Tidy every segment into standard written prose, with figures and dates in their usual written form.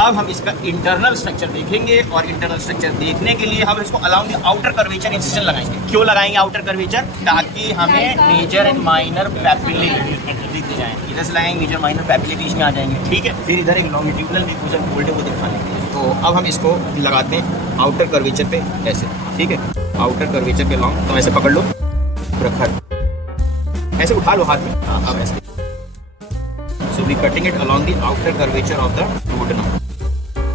अब हम इसका इंटरनल स्ट्रक्चर देखेंगे और इंटरनल स्ट्रक्चर देखने के लिए हम इसको along the outer curvature incision लगाएंगे। क्यों लगाएंगे आउटर कर्वेचर? ताकि हमें मेजर एंड माइनर पैपिले दिख जाए। इधर से लगाएंगे मेजर माइनर पैपिले बीच में आ जाएंगे, ठीक है। फिर इधर एक लॉन्गिट्यूडनल म्यूकोजल फोल्ड है वो दिखाने के लिए। तो अब हम इसको लगाते हैं आउटर कर्वेचर पे ऐसे, ठीक है। आउटर कर्वेचर पे लॉन्ग तो ऐसे पकड़ लो, रखा ऐसे उठा लो हाथ में, हाँ अब ऐसे। So we cutting it along the outer curvature of the duodenum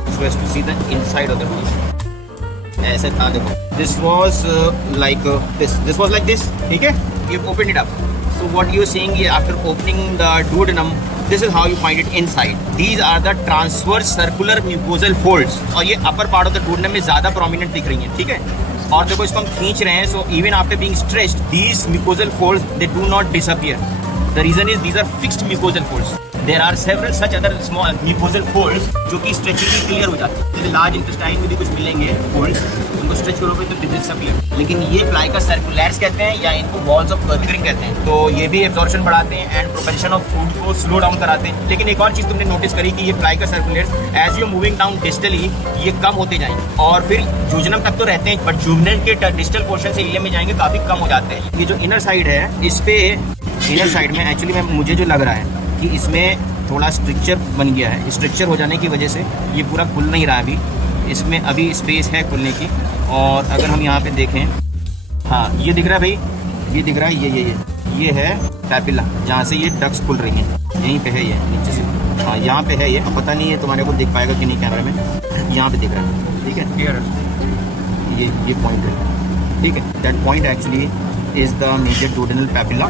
so as to see the inside of the duodenum. ऐसे था देखो, this was like this was like this, ठीक है। You open it up, so what you are seeing here after opening the duodenum, this is how you find it inside. These are the transverse circular mucosal folds और ये upper part of the duodenum में ज़्यादा prominent दिख रही हैं, ठीक है। और देखो इसको हम खींच रहे हैं, so even after being stretched, these mucosal folds they do not disappear. The reason is these are fixed mucosal folds. There are several such other small mucosal folds जो कि स्ट्रेचिंगली क्लियर हो जाते हैं। जैसे लार्ज इंटेस्टाइन में भी कुछ मिलेंगे folds, उनको स्ट्रेच करोगे तो डिसअपियर। लेकिन ये प्लाइका सर्कुलैर्स कहते हैं या इनको वॉल्स ऑफ कर्विंग कहते हैं। तो ये भी एब्जॉर्प्शन बढ़ाते हैं एंड प्रोपेल्शन ऑफ फूड को स्लो डाउन कराते हैं। लेकिन एक और चीज़ तुमने नोटिस करी कि ये plicae circulares as you moving down distally ये कम होते जाएंगे और फिर जूजनम तक तो रहते हैं, बट जुवनाइल के डिस्टल पोर्शन से इलियम में जाएंगे काफ़ी कम हो जाते हैं। ये जो इनर साइड है, इस पे इनर साइड में एक्चुअली मुझे जो लग रहा है कि इसमें थोड़ा स्ट्रक्चर बन गया है। स्ट्रक्चर हो जाने की वजह से ये पूरा खुल नहीं रहा अभी, इसमें अभी स्पेस है खुलने की। और अगर हम यहाँ पे देखें, हाँ ये दिख रहा है भाई, ये दिख रहा है, ये है पैपिला जहाँ से ये डक्स खुल रही हैं, यहीं पे है ये नीचे से, हाँ यहाँ पे है ये। पता नहीं है तुम्हारे को दिख पाएगा कि नहीं कैमरे में, यहाँ पे दिख रहा है, ठीक है। ये पॉइंट है, ठीक है। That point actually is the major duodenal papilla,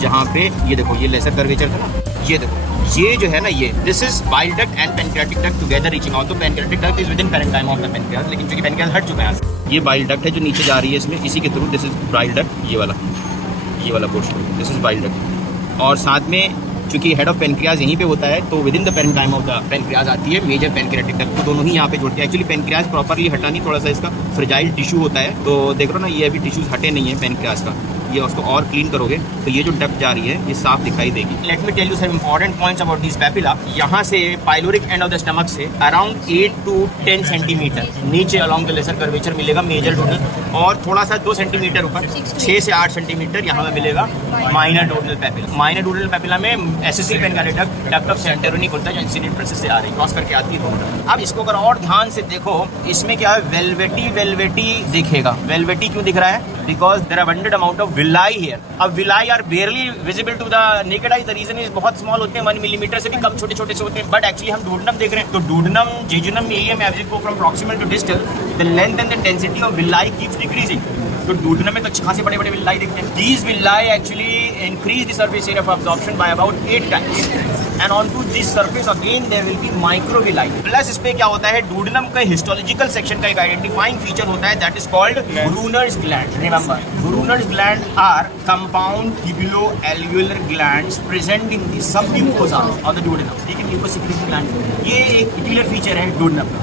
जहाँ पे ये देखो ये लेसर कर्वेचर था ना, ये देखो ये जो है ना ये this is bile duct and pancreatic duct together reaching out. तो pancreatic duct is within parenchyma of the pancreas, लेकिन चूंकि पेनक्रियास हट चुका है, ये बाइल डक्ट है जो नीचे जा रही है इसमें, इसी के through this is bile duct, ये वाला portion this is bile duct. और साथ में चूंकि हेड ऑफ पेनक्रियास यहीं पे होता है, तो within the parenchyma of the pancreas आती है मेजर पेनक्रियाटिक डक्ट। तो दोनों ही यहाँ पे जोड़ते हैं। एक्चुअली पेनक्रियास प्रॉपरली हटा नहीं, थोड़ा सा इसका फ्रेजाइल टिश्यू होता है। तो देख रहे हो ना, ये अभी टिश्यूज हटे नहीं है पेनक्रियास का, ये उसको और क्लीन करोगे तो ये जो डक्ट जा रही है ये साफ दिखाई देगी। Let me tell you some important points about this papilla. यहाँ से pyloric end of the stomach से अराउंड 8 to 10 सेंटीमीटर नीचे अलोंग द लेसर कर्वेचर मिलेगा मेजर डुओडेनल, और थोड़ा सा 2 सेंटीमीटर ऊपर 6 से 8 सेंटीमीटर यहाँ में मिलेगा minor duodenal papilla. Minor duodenal papilla में एसेसिल पेनक्रियाटिक डक्ट ऑफ सेंटेरोनी होता है जो इंसिडेंट प्रोसेस से आ रही है, क्रॉस करके आती है। अब इसको अगर और ध्यान से देखो, इसमें क्या है, वेलवेटी दिखेगा। वेलवेटी क्यों दिख रहा है? Because there are abundant amount of villi here. अब villi are barely visible to the naked eye. The reason is बहुत स्मॉल होते हैं, 1 मिलीमीटर से भी कम छोटे छोटे से होते हैं, बट एक्चुअली हम डुओडेनम देख रहे हैं। तो duodenum, jejunum, ileum as it go from proximal to distal, the length and the density of villi keeps decreasing. तो डुओडेनम में तो खासे बड़े बड़े विलाई दिखते हैं। These villi actually increase the surface area of absorption by about 8 times, and on to this surface again there will be microvilli. Plus इस पे क्या होता है, डुओडेनम का हिस्टोलॉजिकल सेक्शन का एक आइडेंटिफाइंग फीचर होता है, that is called Brunner's gland. Remember, Brunner's gland are compound tubuloalveolar glands present in the submucosa of the duodenum, ठीक है, म्यूकोसिक्रीटरी ग्लैंड। ये एक पर्टिकुलर फीचर है डुओडेनम का।